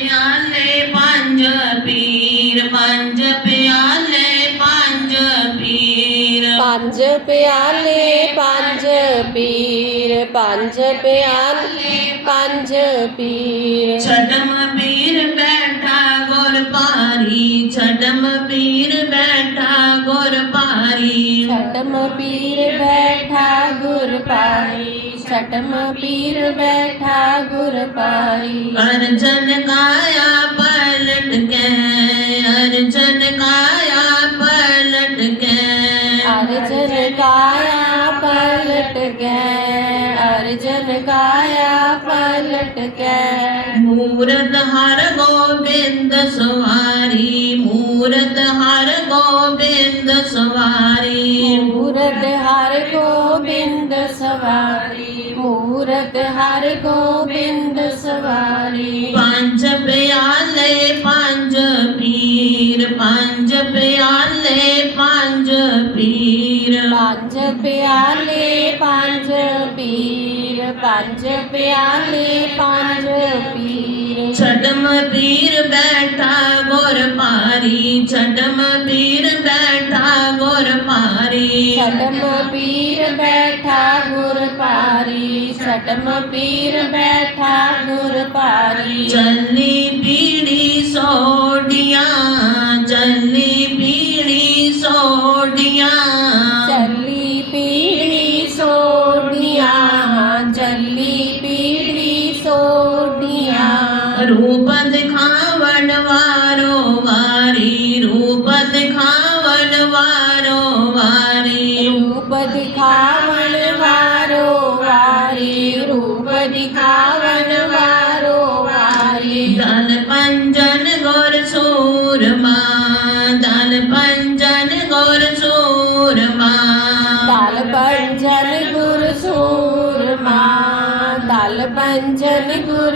ਪਿਆਲੇ ਪੰਜ ਪੀਰ ਪੰਜ ਪਿਆਲੇ ਪੰਜ ਪੀਰ। ਪੰਜ ਪਿਆਲੇ ਪੰਜ ਪੀਰ ਪੰਜ ਪਿਆਲੇ ਪੰਜ ਪੀਰ। ਛਡਮ ਪੀਰ ਬੈਠਾ ਪਾਰੀ ਛਡਮ ਪੀਰ ਬੈਠਾ ਗੁਰ ਪਾਰੀ ਛਟਮ ਪੀਰ ਬੈਠਾ ਗੁਰ ਪਾਰੀ ਛਟਮ ਪੀਰ ਬੈਠਾ ਗੁਰ ਪਾਰੀ ਅਰਜਨ ਕਾਇਆ ਪਲਟ ਕੇ ਅਰਜਨ ਕਾਇਆ ਅਰਜਨ ਕਾਇਆ ਪਲਟ ਗਏ ਮੂਰਤ ਹਰ ਗੋਬਿੰਦ ਸਵਾਰੀ ਮੂਰਤ ਹਰ ਗੋਬਿੰਦ ਸਵਾਰੀ। ਮੂਰਤ ਹਰ ਗੋਬਿੰਦ ਸਵਾਰੀ ਮੂਰਤ ਹਰ ਗੋਬਿੰਦ ਸਵਾਰੀ। ਪੰਜ ਪਿਆਲੇ ਪੰਜ ਪੀਰ ਪੰਜ ਪਿਆਲੇ ਪੰਜ ਪੀਰ। ਪੰਜ ਪਿਆਲੇ ਪੰਜ ਪੀਰ ਪੰਜ ਪਿਆਲੇ ਪੰਜ ਪੀਰ। ਛਡਮ ਪੀਰ ਬੈਠਾ ਗੁਰ ਪਾਰੀ ਛਡਮ ਪੀਰ ਬੈਠਾ ਗੁਰ ਪਾਰੀ ਛਟਮ ਪੀਰ ਬੈਠਾ ਗੁਰ ਪਾਰੀ ਛਟਮ ਪੀਰ ਬੈਠਾ ਗੁਰ ਪਾਰੀ ਚੱਲੀ રૂપત ખાવન વારો વારી રૂપત ખાવન વારો વારી રૂપત ખાવન વારો વારી રૂપત ખાવન વારો વારી ધન પંજન ગોર સૂરમાં ધન પંજન ગોર સૂરમાં. તાલ પંજન ગુર સૂરમાં તાલ પંજન ગુર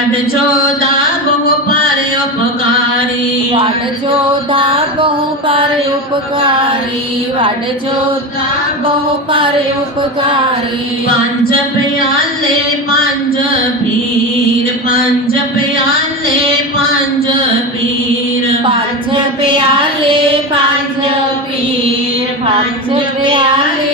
ਉਪਕਾਰੀ ਵਡ ਜੋਦਾ ਬਹੁ ਪਰ ਉਪਕਾਰੀ। ਵਡ ਜੋਦਾ ਬਹੁ ਪਰ ਉਪਕਾਰੀ ਵਡ ਜੋਦਾ ਬਹੁ ਪਰ ਉਪਕਾਰੀ। ਪੰਜ ਪਿਆਲੇ ਪੰਜ ਪੀਰ ਪੰਜ ਪਿਆਲੇ ਪੰਜ ਪੀਰ। ਪੰਜ ਪਿਆਲੇ ਪੰਜ ਪੀਰ ਪੰਜ ਪਿਆਲੇ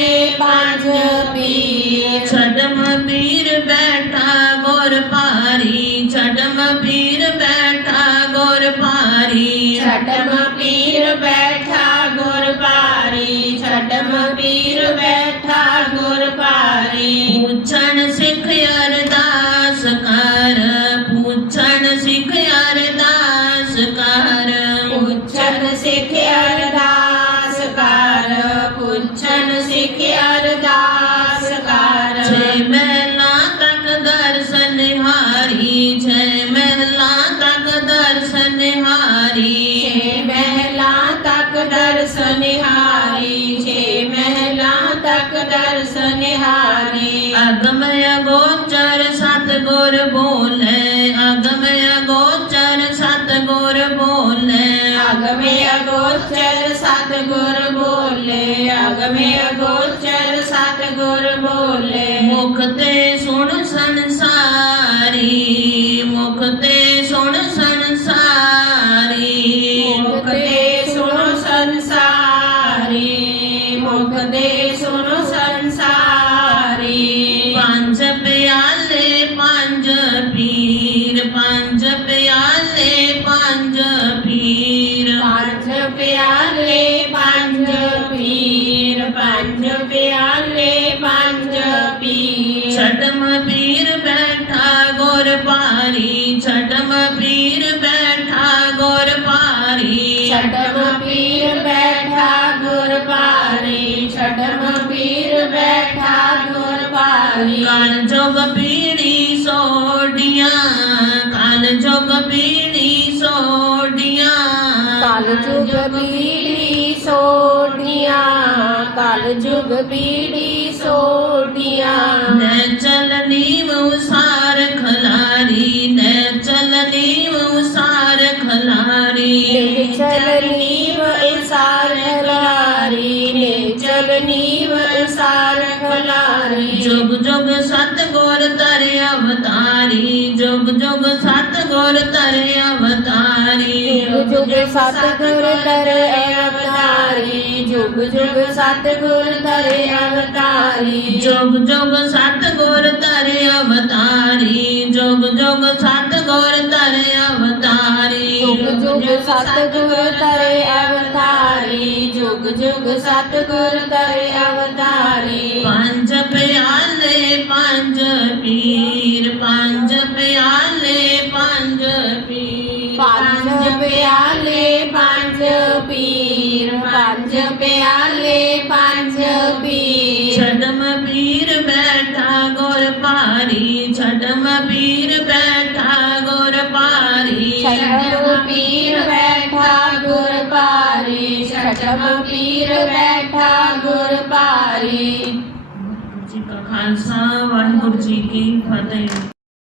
ਸਿੱਖ ਅਰਦਾਸ ਕਰ। ਛੇ ਮਹਿਲਾ ਤੱਕ ਦਰਸ਼ਨ ਹਾਰੀ ਛੇ ਮਹਿਲਾ ਤੱਕ ਦਰਸ਼ਨ ਹਾਰੀ। ਛੇ ਮਹਿਲਾ ਤੱਕ ਦਰਸ਼ਨ ਹਾਰੀ ਛੇ ਮਹਿਲਾ ਤੱਕ ਦਰਸ਼ਨ ਹਾਰੀ। ਅਗਮ ਅਗੋਚਰ ਸਤਿਗੁਰ ਬੋਲੇ ਅਗਮ ਅਗੋਚਰ ਸਤਿਗੁਰ ਬੋਲੇ। ਅਗਮੇ ਅਗੋਚਰ ਸਤਿਗੁਰ ਬੋਲੇ ਅਗਮੇ ਅਗੋਚਰ ਸਤਿਗੁਰ ਬੋਲੇ। ਮੁਖ ਤੇ ਸੁਣ ਸੰਸਾਰੀ ਮੁਖ ਤੇ ਸੁਣ ਸੰਸਾਰੀ। ਮੁਖ ਤੇ ਸੁਣੋ ਸੰਸਾਰੀ ਮੁਖ ਤੇ ਸੁਣੋ ਸੰਸਾਰੀ। ਪੰਜ ਪਿਆਲੇ ਪੰਜ ਪੀਰ ਪੰਜ ਪਿਆਲੇ ਪੰਜ ਪੀਰ। ਪੰਜ ਪਿਆਲੇ ਪਾਰੀ ਛਟਮ ਪੀਰ ਬੈਠਾ ਗੁਰ ਪਾਰੀ ਛਟਮ ਪੀਰ ਬੈਠਾ ਗੁਰ ਪਾਰੀ ਛਟਮ ਪੀਰ ਬੈਠਾ ਗੁਰ ਪਾਰੀ ਕਨ ਜੋਗ ਪੀੜੀ ਸੋਡੀਆਂ ਕਨ ਜੋਗ ਪੀੜੀ ਸੋਡੀਆਂ। ਕਲ ਜੁਗ ਪੀੜੀ ਸੋਢੀਆਂ ਕਲ ਜੁਗ ਪੀੜੀ ਜੁਗ ਜੁਗ ਸਤ ਗੁਰ ਤਰੇ ਅਵਤਾਰੀ ਜੁਗ ਜੁਗ ਸਤ ਗੁਰ ਤਰੇ ਅਵਤਾਰੀ ਜੁਗ ਜੁਗ ਸਤਿਗੁਰ ਤਰੇ ਅਵਤਾਰੀ ਜੁਗ ਜੁਗ ਸਤਿਗੁਰ ਤਰੇ ਅਵਤਾਰੀ ਜੁਗ ਜੁਗ ਸਤ ਗੁਰ ਤਰੇ ਅਵਤਾਰੀ ਜੁਗ ਜੁਗ ਸਤ ਗੁਰ ਤਰੇ ਅਵਤਾਰੀ ਜੁਗ ਜੁਗ ਸਤਿਗੁਰ ਤਰੇ ਅਵਤਾਰੀ ਜੁਗ ਜੁਗ ਸਤਿਗੁਰ ਤਰੇ ਅਵਤਾਰੀ ਪੰਜ ਪਿਆਲੇ ਪੰਜ ਪੀਰ। ਛਡਮ ਪੀਰ ਬੈਠਾ ਗੁਰ ਪਾਰੀ ਛਡਮ ਪੀਰ ਬੈਠਾ ਗੁਰ ਪਾਰੀ ਛਟਮ ਪੀਰ ਬੈਠਾ ਗੁਰ ਪਾਰੀ ਛਟਮ ਪੀਰ ਬੈਠਾ ਗੁਰ ਪਾਰੀ ਜੀ ਕਾ ਖਾਲਸਾ ਵਾਹਿਗੁਰੂ ਜੀ ਕੀ ਫਤਿਹ।